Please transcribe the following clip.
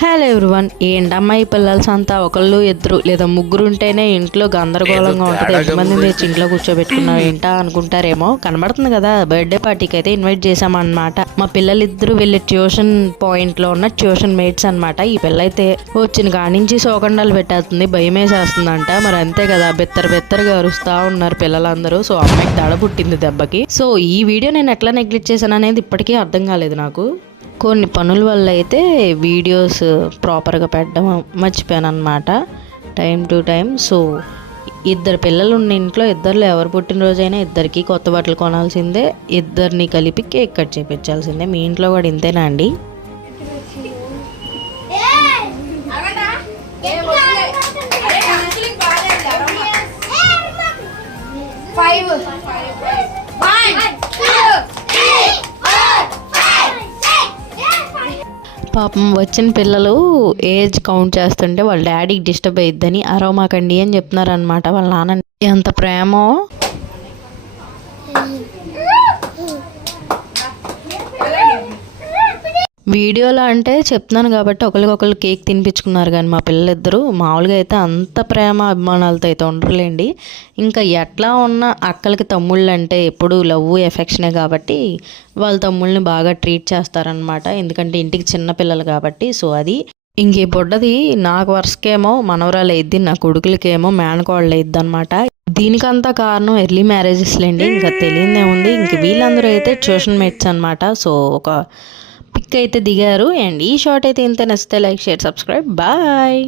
Hello everyone. ఏంటమ్మా ఈ పిల్లల సంతా ఒకళ్ళు ఇద్దరు లేదా ముగ్గురు ఉంటేనే ఇంట్లో గందరగోళంగా ఉంటుంది, ఎంతమంది తెచ్చి ఇంట్లో కూర్చోబెట్టుకున్నావు ఏంటా అనుకుంటారేమో. కనబడుతుంది కదా, బర్త్డే పార్టీకి అయితే ఇన్వైట్ చేసామన్నమాట. మా పిల్లలిద్దరూ వెళ్ళే ట్యూషన్ పాయింట్లో ఉన్న ట్యూషన్ మేట్స్ అనమాట. ఈ పిల్ల అయితే వచ్చిన కాడి నుంచి సోకండాలు పెట్టేస్తుంది, భయం వేసేస్తుందంట. మరి అంతే కదా, బెత్తరగా అరుస్తూ ఉన్నారు పిల్లలందరూ. సో అమ్మాయికి దడ పుట్టింది దెబ్బకి. సో ఈ వీడియో నేను ఎట్లా నెగ్లెక్ట్ చేశాను అనేది ఇప్పటికీ అర్థం కాలేదు నాకు. కొన్ని పనుల వల్ల అయితే వీడియోస్ ప్రాపర్గా పెట్టడం మర్చిపోయాను అనమాట, టైం టు టైం. సో ఇద్దరు పిల్లలు ఉన్న ఇంట్లో ఇద్దరులో ఎవరు పుట్టినరోజైనా ఇద్దరికి కొత్త బట్టలు కొనాల్సిందే, ఇద్దరిని కలిపి కేక్ కట్ చేయించాల్సిందే. మీ ఇంట్లో కూడా ఇంతేనా అండి? పాపం వచ్చిన పిల్లలు ఏజ్ కౌంట్ చేస్తుంటే వాళ్ళ డాడీకి డిస్టర్బ్ అయ్యిద్దని అరవమాకండి అని చెప్తున్నారు అనమాట. వాళ్ళ నాన్న ఎంత ప్రేమో. వీడియోలో అంటే చెప్తున్నాను కాబట్టి ఒకరికొకరు కేక్ తినిపించుకున్నారు, కానీ మా పిల్లలిద్దరూ మామూలుగా అయితే అంత ప్రేమ అభిమానాలతో అయితే ఉండరులేండి. ఇంకా ఎట్లా ఉన్న అక్కలకి తమ్ముళ్ళు అంటే ఎప్పుడు లవ్ ఎఫెక్షనే కాబట్టి వాళ్ళ తమ్ముళ్ళని బాగా ట్రీట్ చేస్తారనమాట, ఎందుకంటే ఇంటికి చిన్న పిల్లలు కాబట్టి. సో అది ఇంకే బొడ్డది నాకు వరుసకేమో మనవరాలు అయిద్ది, నా కొడుకులకేమో మేనకోళ్ళు అయిద్ది అనమాట. దీనికంతా కారణం ఎర్లీ మ్యారేజెస్లేండి, ఇంకా తెలియదేముంది. ఇంక వీళ్ళందరూ అయితే ట్యూషన్ మేట్స్ అనమాట. సో ఒక పిక్ అయితే దిగారు. అండ్ ఈ షార్ట్ అయితే ఇంత నచ్చితే లైక్, షేర్, సబ్స్క్రైబ్. బాయ్.